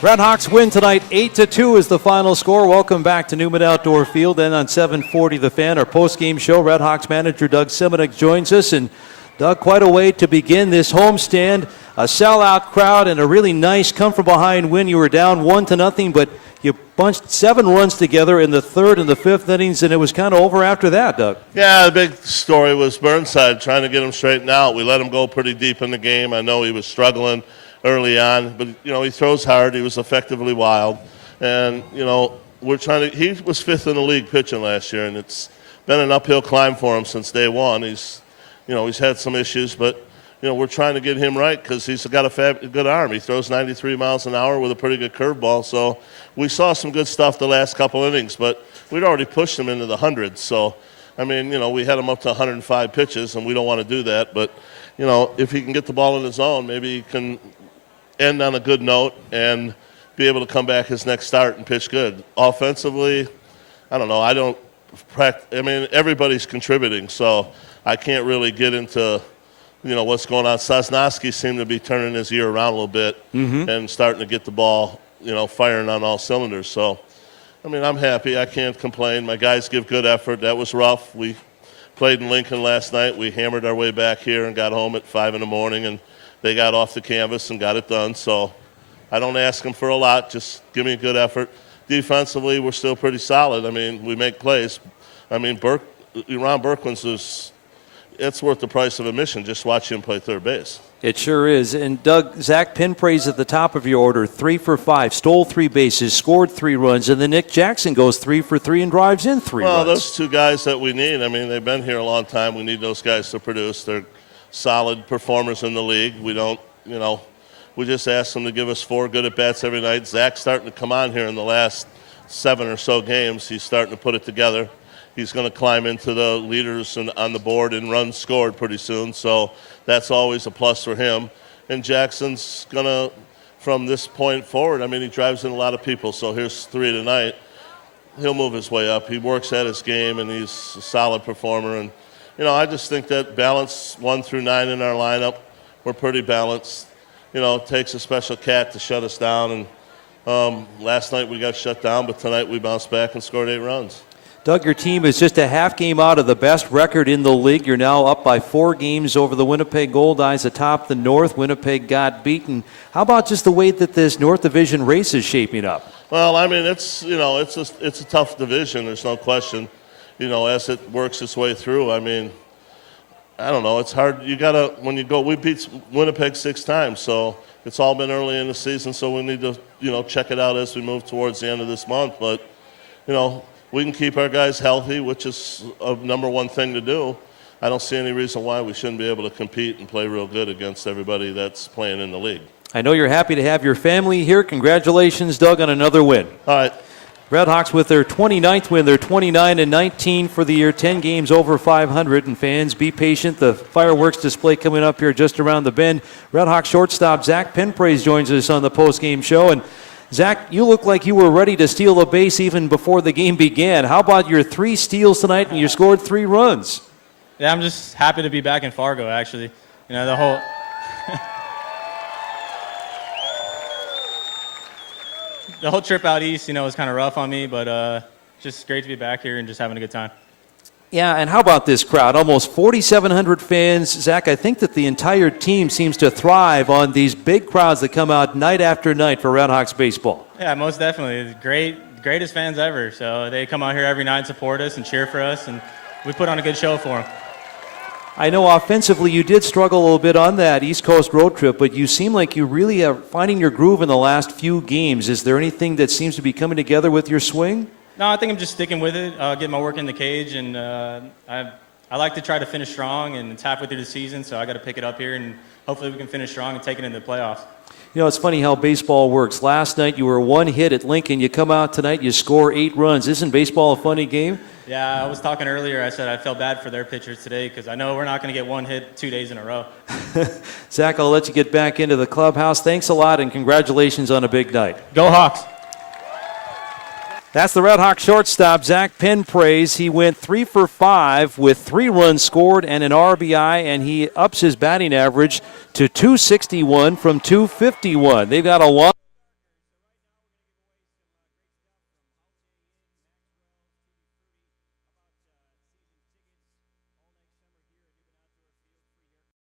RedHawks win tonight 8-2 is the final score. Welcome back to Newman Outdoor Field. And on 740 The Fan, our post-game show, RedHawks manager Doug Simonik joins us. And Doug, quite a way to begin this homestand. A sellout crowd and a really nice come-from-behind win. You were down 1-0, but you bunched 7 runs together in the third and the fifth innings, and it was kind of over after that, Doug. Yeah, the big story was Burnside trying to get him straightened out. We let him go pretty deep in the game. I know he was struggling early on, but he throws hard. He was effectively wild, and we're trying to. He was 5th in the league pitching last year, and it's been an uphill climb for him since day one. He's had some issues, but we're trying to get him right because he's got a good arm. He throws 93 miles an hour with a pretty good curveball. So we saw some good stuff the last couple innings, but we'd already pushed him into the hundreds. So we had him up to 105 pitches, and we don't want to do that. But if he can get the ball in his zone, maybe he can end on a good note and be able to come back his next start and pitch good. Offensively, I don't know. I don't practice. Everybody's contributing, so I can't really get into what's going on. Sosnowski seemed to be turning his ear around a little bit and starting to get the ball, firing on all cylinders. So, I'm happy. I can't complain. My guys give good effort. That was rough. We played in Lincoln last night. We hammered our way back here and got home at 5 in the morning, and they got off the canvas and got it done. So I don't ask them for a lot. Just give me a good effort. Defensively, we're still pretty solid. We make plays. Ron Berkman's it's worth the price of admission just watching him play third base. It sure is. And Doug, Zach Pinprey's at the top of your order, 3 for 5, stole 3 bases, scored 3 runs, and then Nick Jackson goes 3 for 3 and drives in 3 runs. Well, those 2 guys that we need. They've been here a long time. We need those guys to produce. They're solid performers in the league. We don't, we just ask them to give us 4 good at-bats every night. Zach's starting to come on here in the last 7 or so games. He's starting to put it together. He's going to climb into the leaders on the board and runs scored pretty soon, so that's always a plus for him. And Jackson's going to, from this point forward, he drives in a lot of people, so here's 3 tonight. He'll move his way up. He works at his game, and he's a solid performer. And I just think that balance 1 through 9 in our lineup, we're pretty balanced. It takes a special cat to shut us down. And last night we got shut down, but tonight we bounced back and scored 8 runs. Doug, your team is just a half game out of the best record in the league. You're now up by 4 games over the Winnipeg Goldeyes atop the North. Winnipeg got beaten. How about just the way that this North Division race is shaping up? Well, it's a tough division. There's no question. As it works its way through. I don't know. It's hard. We beat Winnipeg 6 times, so it's all been early in the season, so we need to, check it out as we move towards the end of this month. But, we can keep our guys healthy, which is a number one thing to do. I don't see any reason why we shouldn't be able to compete and play real good against everybody that's playing in the league. I know you're happy to have your family here. Congratulations, Doug, on another win. All right. RedHawks with their 29th win. They're 29-19 for the year, 10 games over 500. And fans, be patient. The fireworks display coming up here just around the bend. RedHawks shortstop Zach Pinprey joins us on the postgame show. And Zach, you look like you were ready to steal a base even before the game began. How about your 3 steals tonight, and you scored 3 runs? Yeah, I'm just happy to be back in Fargo, actually. The whole the whole trip out east, was kind of rough on me, but just great to be back here and just having a good time. Yeah, and how about this crowd? Almost 4,700 fans. Zach, I think that the entire team seems to thrive on these big crowds that come out night after night for RedHawks baseball. Yeah, most definitely. Greatest fans ever. So they come out here every night and support us and cheer for us, and we put on a good show for them. I know offensively you did struggle a little bit on that East Coast road trip, but you seem like you really are finding your groove in the last few games. Is there anything that seems to be coming together with your swing? No, I think I'm just sticking with it, getting my work in the cage, and I like to try to finish strong, and it's halfway through the season, so I got to pick it up here, and hopefully we can finish strong and take it into the playoffs. It's funny how baseball works. Last night you were 1 hit at Lincoln. You come out tonight, you score 8 runs. Isn't baseball a funny game? Yeah, I was talking earlier. I said I felt bad for their pitchers today because I know we're not going to get 1 hit 2 days in a row. Zach, I'll let you get back into the clubhouse. Thanks a lot, and congratulations on a big night. Go Hawks. That's the RedHawks shortstop, Zach Pinprey. He went 3 for 5 with 3 runs scored and an RBI, and he ups his batting average to .261 from .251. They've got a long